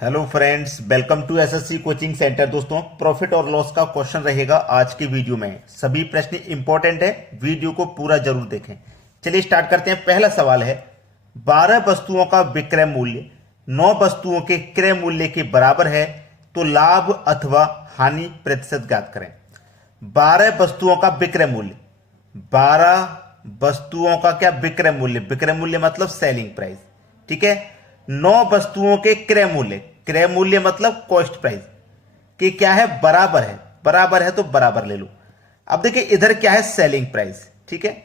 Hello friends, welcome to SSC coaching centre. दोस्तों, profit और loss का क्वेश्चन रहेगा आज की वीडियो में। सभी प्रश्न इंपॉर्टेंट है, वीडियो को पूरा जरूर देखें। चलिए स्टार्ट करते हैं। पहला सवाल है, 12 वस्तुओं का विक्रय मूल्य 9 वस्तुओं के क्रय मूल्य के बराबर है, तो लाभ अथवा हानि प्रतिशत ज्ञात करें। 12 वस्तुओं का विक्रय मूल्य, 12 वस्तुओं का क्या विक्रय मूल्य, विक्रय मूल्य मतलब सेलिंग प्राइस, ठीक है। 9 वस्तुओं के क्रय मूल्य, क्रय मूल्य मतलब कॉस्ट प्राइस कि क्या है, बराबर है। बराबर है तो बराबर ले लो। अब देखिए इधर क्या है, सेलिंग प्राइस, ठीक है।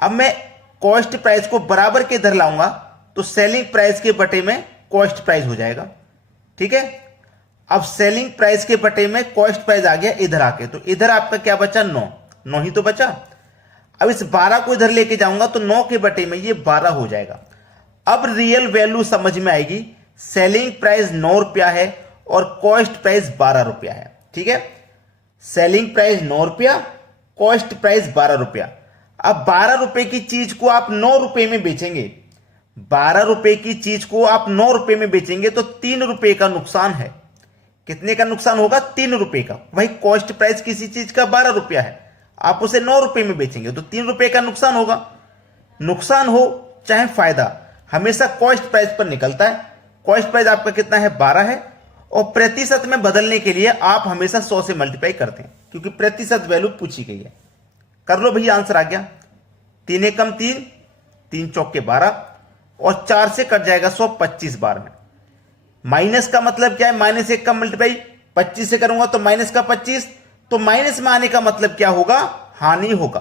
अब मैं कॉस्ट प्राइस को बराबर के इधर लाऊंगा तो सेलिंग प्राइस के बटे में कॉस्ट प्राइस हो जाएगा, ठीक है। अब सेलिंग प्राइस के बटे में कॉस्ट प्राइस आ गया इधर आके, तो इधर आपका क्या बचा, 9 ही तो बचा। अब इस 12 को इधर लेके जाऊंगा तो 9 के बटे में ये 12 हो जाएगा। अब रियल वैल्यू समझ में आएगी। सेलिंग प्राइस 9 रुपया है और कॉस्ट प्राइस 12 रुपया है, ठीक है। सेलिंग प्राइस 9 रुपया, कॉस्ट प्राइस 12 रुपया। अब 12 रुपए की चीज को आप 9 रुपए में बेचेंगे, 12 रुपए की चीज को आप 9 रुपए में बेचेंगे तो 3 रुपए का नुकसान है। कितने का नुकसान होगा, 3 रुपए का। वही कॉस्ट प्राइस किसी चीज का 12 रुपया है, आप उसे 9 रुपए में बेचेंगे तो 3 रुपए का नुकसान होगा। नुकसान हो चाहे फायदा, हमेशा कॉस्ट प्राइस पर निकलता है। कॉस्ट प्राइस आपका कितना है, 12 है, और प्रतिशत में बदलने के लिए आप हमेशा 100 से मल्टीप्लाई करते हैं, क्योंकि प्रतिशत वैल्यू पूछी गई है। कर लो भैया, आंसर आ गया। 3 एकम 3, 3 चौके 12, और 4 से कट जाएगा 100 25 बार में। माइनस का मतलब क्या है, -1 का मल्टीप्लाई 25 से करूंगा तो माइनस का 25, तो माइनस में आने का मतलब क्या होगा, हानि होगा।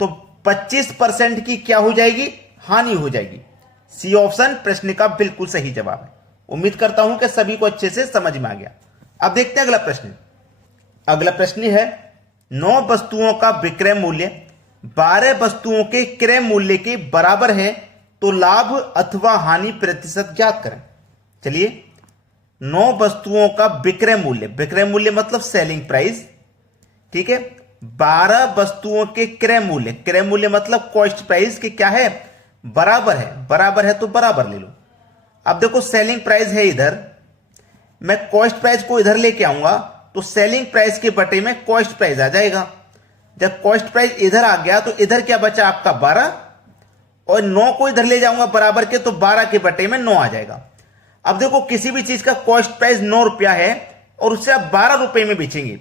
तो 25% की क्या हो जाएगी, हानि हो जाएगी। सी ऑप्शन प्रश्न का बिल्कुल सही जवाब है। उम्मीद करता हूं कि सभी को अच्छे से समझ में आ गया। अब देखते हैं अगला प्रश्न। अगला प्रश्न है, 9 वस्तुओं का विक्रय मूल्य 12 वस्तुओं के क्रय मूल्य के बराबर है, तो लाभ अथवा हानि प्रतिशत ज्ञात करें। चलिए, 9 वस्तुओं का विक्रय मूल्य, विक्रय मूल्य मतलब सेलिंग प्राइस, ठीक है। 12 वस्तुओं के क्रय मूल्य, क्रय मूल्य मतलब कॉस्ट प्राइस के क्या है, बराबर है। बराबर है तो बराबर ले लो। अब देखो सेलिंग प्राइस है इधर, मैं कॉस्ट प्राइस को इधर लेके आऊंगा तो सेलिंग प्राइस के बटे में कॉस्ट प्राइस आ जाएगा। जब कॉस्ट प्राइस इधर आ गया तो इधर क्या बचा आपका 12, और 9 को इधर ले जाऊंगा बराबर के, तो 12 के बटे में 9 आ जाएगा। अब देखो किसी भी चीज का कॉस्ट प्राइस 9 रुपया है और उससे आप 12 रुपए में बेचेंगे,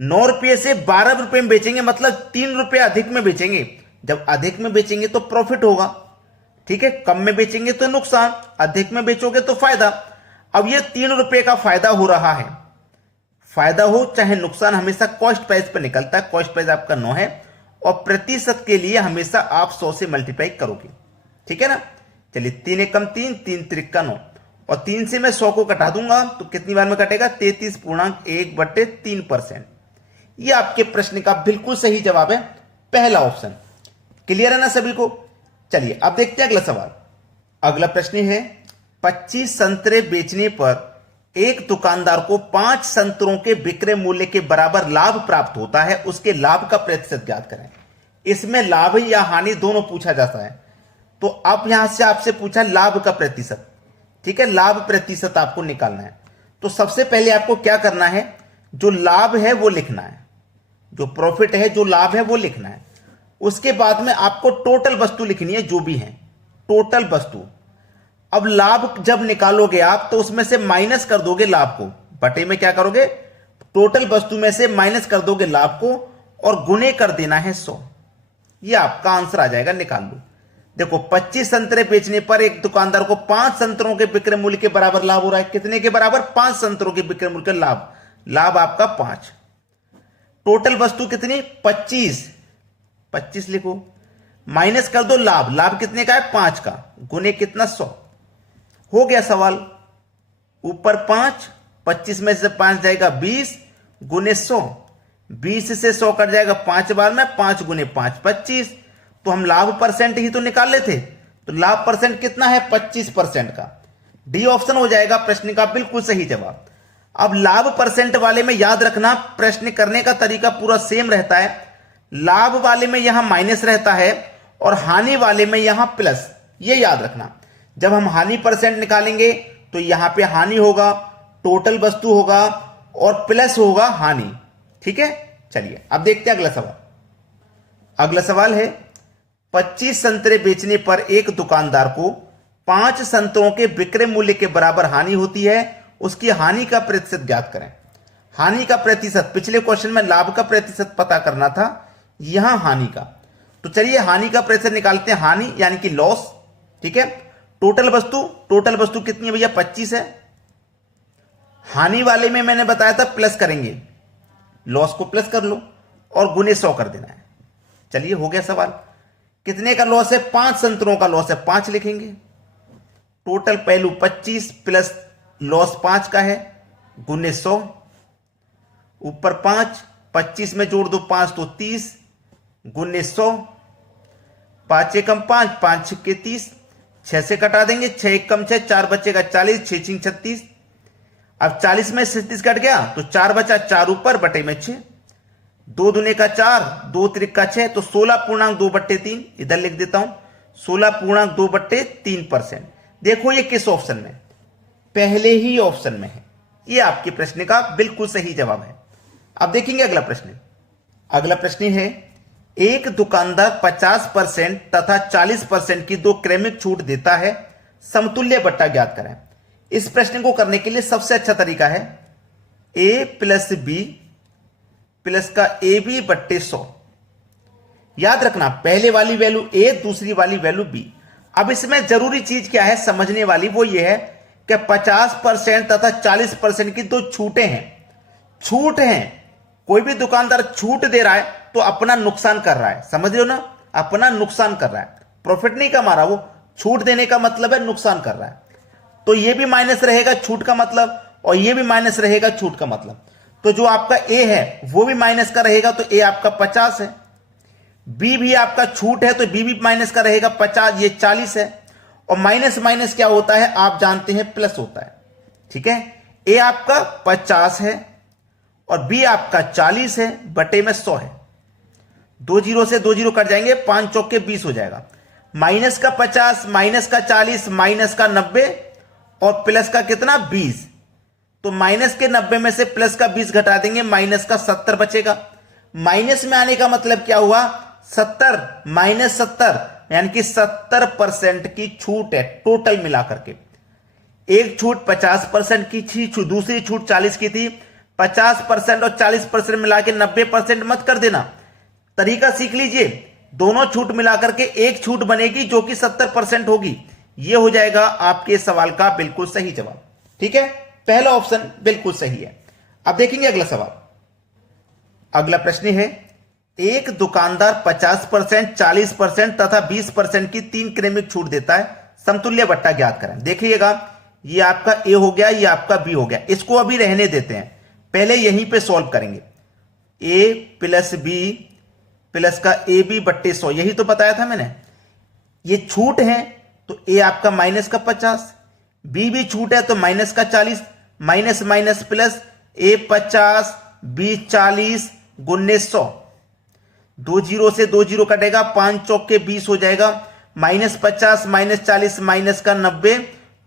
9 रुपये से 12 रुपए में बेचेंगे मतलब 3 रुपये अधिक में बेचेंगे। जब अधिक में बेचेंगे तो प्रॉफिट होगा, ठीक है। कम में बेचेंगे तो नुकसान, अधिक में बेचोगे तो फायदा। अब ये 3 रुपए का फायदा हो रहा है। फायदा हो चाहे नुकसान, हमेशा कॉस्ट प्राइस पर निकलता है। कॉस्ट प्राइस आपका 9 है, और प्रतिशत के लिए हमेशा आप 100 से मल्टीप्लाई करोगे, ठीक है ना। चलिए, 3 एकम 3, 3 त्रिका 9, और 3 से मैं 100 को कटा दूंगा तो कितनी बार में कटेगा, 33.1/3%। ये आपके प्रश्न का बिल्कुल सही जवाब है, पहला ऑप्शन। क्लियर है ना सभी को। चलिए अब देखते हैं अगला सवाल। अगला प्रश्न है, 25 संतरे बेचने पर एक दुकानदार को 5 संतरों के विक्रय मूल्य के बराबर लाभ प्राप्त होता है, उसके लाभ का प्रतिशत ज्ञात करें। इसमें लाभ या हानि दोनों पूछा जाता है। तो अब यहां से आपसे पूछा लाभ का प्रतिशत, ठीक है। लाभ प्रतिशत आपको निकालना है। तो सबसे पहले आपको क्या करना है, जो लाभ है वो लिखना है, जो प्रॉफिट है, जो लाभ है वो लिखना है। उसके बाद में आपको टोटल वस्तु लिखनी है, जो भी है टोटल वस्तु। अब लाभ जब निकालोगे आप तो उसमें से माइनस कर दोगे लाभ को, बटे में क्या करोगे, टोटल वस्तु में से माइनस कर दोगे लाभ को, और गुणे कर देना है 100। यह आपका आंसर आ जाएगा, निकाल लो। देखो 25 संतरे बेचने पर एक दुकानदार को 5 संतरों के विक्रय मूल्य के बराबर लाभ हो रहा है। कितने के बराबर, 5 संतरों के विक्रय मूल्य का लाभ। लाभ आपका 5, टोटल वस्तु कितनी, 25 लिखो, माइनस कर दो लाभ। लाभ कितने का है, 5 का, गुने कितना, 100। हो गया सवाल। ऊपर 5, 25 में से 5 जाएगा 20, गुने 100। 20 से 100 कट जाएगा 5 बार में, 5 गुने 5 25। तो हम लाभ परसेंट ही तो निकाल लेते, तो लाभ परसेंट कितना है, 25% का। डी ऑप्शन हो जाएगा प्रश्न का बिल्कुल सही जवाब। अब लाभ परसेंट वाले में याद रखना, प्रश्न करने का तरीका पूरा सेम रहता है। लाभ वाले में यहां माइनस रहता है और हानि वाले में यहां प्लस, ये याद रखना। जब हम हानि परसेंट निकालेंगे तो यहां पे हानि होगा, टोटल वस्तु होगा और प्लस होगा हानि। ठीक है, चलिए अब देखते हैं अगला सवाल। अगला सवाल है 25 संतरे बेचने पर एक दुकानदार को 5 संतरों के विक्रय मूल्य के बराबर हानि होती है, उसकी हानि का प्रतिशत ज्ञात करें। हानि का प्रतिशत, पिछले क्वेश्चन में लाभ का प्रतिशत पता करना था, यहां हानि का। तो चलिए हानि का प्रतिशत निकालते हैं। हानि यानी कि लॉस। ठीक है, टोटल वस्तु कितनी है भैया, 25 है। हानि वाले में मैंने बताया था प्लस करेंगे, लॉस को प्लस कर लो और गुने 100 कर देना है। चलिए हो गया सवाल। कितने का लॉस है, 5 संतरों का लॉस है, 5 लिखेंगे। टोटल पहलू 25 प्लस लॉस 5 का है, गुने 100, ऊपर 5, 25 में जोड़ दो 5 तो 30, गुने 100, 5 एकम 5, 5 छिक्के 30, 6 से कटा देंगे, 6 एकम 6, 4 बचेगा 40, 6 छिंग 36। अब 40 में 37 कट गया तो 4 बचा, 4 ऊपर बटे में 6, 2 दूने का 4, 2 त्रिक का 6, तो 16.2/3 इधर लिख देता हूं, 16.2/3%। देखो ये किस ऑप्शन में, पहले ही ऑप्शन में है। ये आपके प्रश्न का बिल्कुल सही जवाब है। अब देखेंगे अगला प्रश्न। अगला प्रश्न है एक दुकानदार 50% तथा 40% की 2 क्रमिक छूट देता है, समतुल्य बट्टा ज्ञात करें। इस प्रश्न को करने के लिए सबसे अच्छा तरीका है a प्लस बी प्लस का ए बी बट्टे 100। याद रखना पहले वाली वैल्यू a, दूसरी वाली वैल्यू b। अब इसमें जरूरी चीज क्या है समझने वाली, वो ये है कि 50% तथा 40% की 2 छूटें हैं। छूट हैं, कोई भी दुकानदार छूट दे रहा है तो अपना नुकसान कर रहा है, समझ रहे हो ना, अपना नुकसान कर रहा है, प्रॉफिट नहीं कमा रहा। वो छूट देने का मतलब है नुकसान कर रहा है। तो ये भी माइनस रहेगा छूट का मतलब, और ये भी माइनस रहेगा छूट का मतलब। तो जो आपका ए है वो भी माइनस का रहेगा, तो ए आपका 50 है। बी भी आपका छूट है तो बी भी माइनस का रहेगा 50, ये 40 है। और माइनस माइनस क्या होता है आप जानते हैं, प्लस होता है। ठीक है, ए आपका 50 है और बी आपका 40 है, बटे में 100 है। 2 जीरो से 2 जीरो कट जाएंगे, 5 चौके 20 हो जाएगा। माइनस का 50, माइनस का 40, माइनस का 90 और प्लस का कितना 20। तो माइनस के 90 में से प्लस का 20 घटा देंगे, माइनस का 70 बचेगा। माइनस में आने का मतलब क्या हुआ, 70 माइनस 70 यानी कि 70% की छूट है टोटल मिलाकर के। एक छूट 50% की थी, दूसरी छूट 40 की थी। 50% और 40% मिला के 90% मत कर देना, तरीका सीख लीजिए। दोनों छूट मिलाकर के एक छूट बनेगी जो कि 70% होगी। यह हो जाएगा आपके सवाल का बिल्कुल सही जवाब। ठीक है, पहला ऑप्शन बिल्कुल सही है। अब देखेंगे अगला सवाल। अगला प्रश्न है एक दुकानदार 50%, 40% तथा 20% की 3 क्रमिक छूट देता है, समतुल्य बट्टा ज्ञात करें। देखिएगा ये आपका ए हो गया, ये आपका बी हो गया। इसको अभी रहने देते हैं, पहले यहीं पे सॉल्व करेंगे। ए प्लस बी प्लस का ए बी बट्टे 100, यही तो बताया था मैंने। ये छूट है तो ए आपका माइनस का 50, बी भी छूट है तो माइनस का 40, माइनस माइनस प्लस, ए 50 बी 40 गुन्ने 100। 2 जीरो से 2 जीरो कटेगा, 5 चौके 20 हो जाएगा। माइनस 50 माइनस 40 माइनस का 90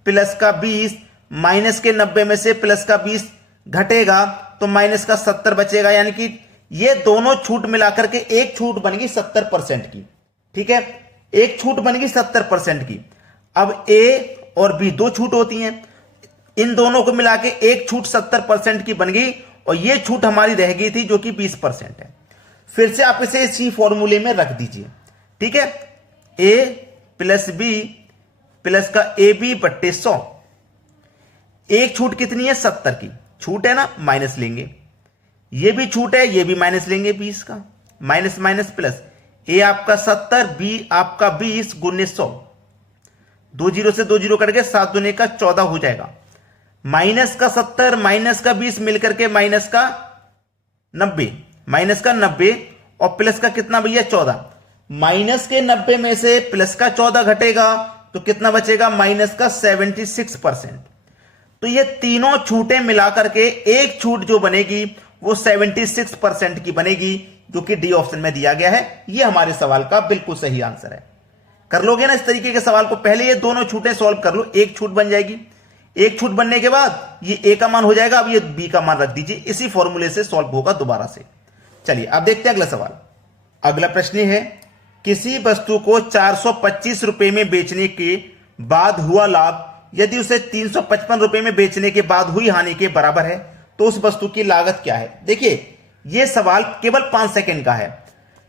प्लस का 20, माइनस के 90 में से प्लस का 20 घटेगा तो माइनस का 70 बचेगा। यानी कि ये दोनों छूट मिलाकर के एक छूट बनेगी 70% की। ठीक है, एक छूट बनेगी 70% की। अब ए और बी 2 छूट होती हैं, इन दोनों को मिला के एक छूट 70% की बन गई और ये छूट हमारी रह गई थी जो कि 20% है। फिर से आप इसे इसी फॉर्मूले में रख दीजिए। ठीक है, ए प्लस बी प्लस का ए बी बट्टे 100। एक छूट कितनी है 70 की, छूट है ना, माइनस लेंगे। ये भी छूट है, ये भी माइनस लेंगे 20 का, माइनस माइनस प्लस। ए आपका 70 बी आपका 20 गुने 100। 2 जीरो से 2 जीरो कट गए, 7 दूने का 14 हो जाएगा। माइनस का 70 माइनस का 20 मिलकर के माइनस का 90, माइनस का 90 और प्लस का कितना भैया 14। माइनस के 90 में से प्लस का 14 घटेगा तो कितना बचेगा, माइनस का 76%। तो ये तीनों छूटें मिलाकर के एक छूट जो बनेगी वो 76% की बनेगी, जो कि डी ऑप्शन में दिया गया है। ये हमारे सवाल का बिल्कुल सही आंसर है। कर लोगे ना इस तरीके के सवाल को, पहले ये दोनों छूटें सॉल्व कर लो, एक छूट बन जाएगी। एक छूट बनने के बाद ये ए का मान हो जाएगा, अब ये बी का मान रख दीजिए। इसी फॉर्मूले से सॉल्व होगा दोबारा से। चलिए अब देखते हैं अगला सवाल। अगला प्रश्न है, किसी वस्तु को 425 रुपए में बेचने के बाद हुआ लाभ यदि उसे 355 रुपए में बेचने के बाद हुई हानि के बराबर है तो उस वस्तु की लागत क्या है। देखिए यह सवाल केवल 5 सेकंड का है।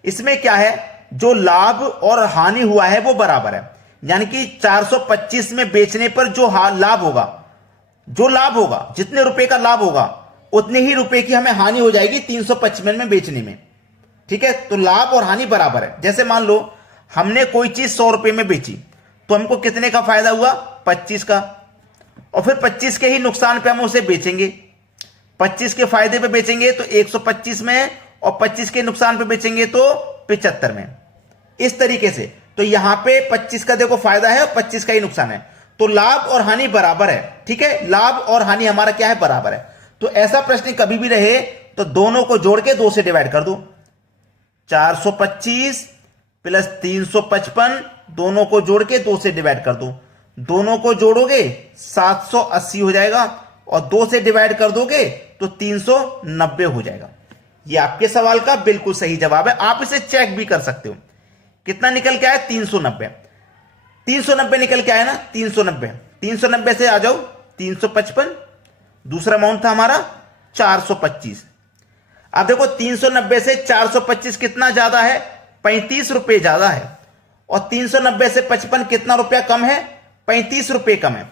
इसमें क्या है, जो लाभ और हानि हुआ है वो बराबर है, यानी कि 425 में बेचने पर जो लाभ होगा, जितने रुपए का लाभ होगा उतने ही रुपए की हमें हानि हो जाएगी 355 में बेचने में। ठीक है, तो लाभ और हानि बराबर है। जैसे मान लो हमने कोई चीज 100 रुपए में बेची तो हमको कितने का फायदा हुआ, 25 का, और फिर 25 के ही नुकसान पे हम उसे बेचेंगे। 25 के फायदे पे बेचेंगे तो 125 में, और 25 के नुकसान पे बेचेंगे तो 75 में। इस तरीके से तो यहां पे 25 का देखो फायदा है और 25 का ही नुकसान है, तो लाभ और हानि बराबर है। ठीक है, लाभ और हानि हमारा क्या है, बराबर है। तो ऐसा प्रश्न कभी भी रहे तो दोनों को जोड़ के 2 से डिवाइड कर दो। 425 प्लस 355 दोनों को जोड़ के 2 से डिवाइड कर दो। दोनों को जोड़ोगे 780 हो जाएगा, और 2 से डिवाइड कर दोगे तो 390 हो जाएगा। ये आपके सवाल का बिल्कुल सही जवाब है। आप इसे चेक भी कर सकते हो। कितना निकल के आया, 390। 390 निकल के आया ना, 390। 390 से आ जाओ 355, दूसरा अमाउंट था हमारा 425। अब देखो 390 से 425 कितना ज्यादा है, 35 रुपए ज्यादा है, और 390 से 55 कितना रुपया कम है, 35 रुपए कम है।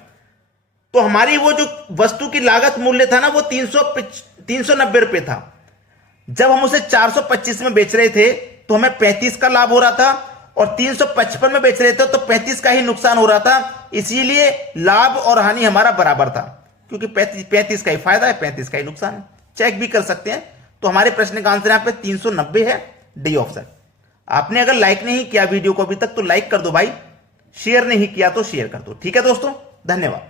तो हमारी वो जो वस्तु की लागत मूल्य था ना वो 390 रुपए था। जब हम उसे 425 में बेच रहे थे तो हमें 35 का लाभ हो रहा था, और 355 में बेच रहे थे तो 35 का ही नुकसान हो रहा था। इसीलिए लाभ और हानि हमारा बराबर था, क्योंकि 35 का ही फायदा है, 35 का ही नुकसान है। चेक भी कर सकते हैं। तो हमारे प्रश्न का आंसर यहां पे 390 है, डी ऑप्शन। आपने अगर लाइक नहीं किया वीडियो को अभी तक तो लाइक कर दो भाई, शेयर नहीं किया तो शेयर कर दो। ठीक है दोस्तों, धन्यवाद।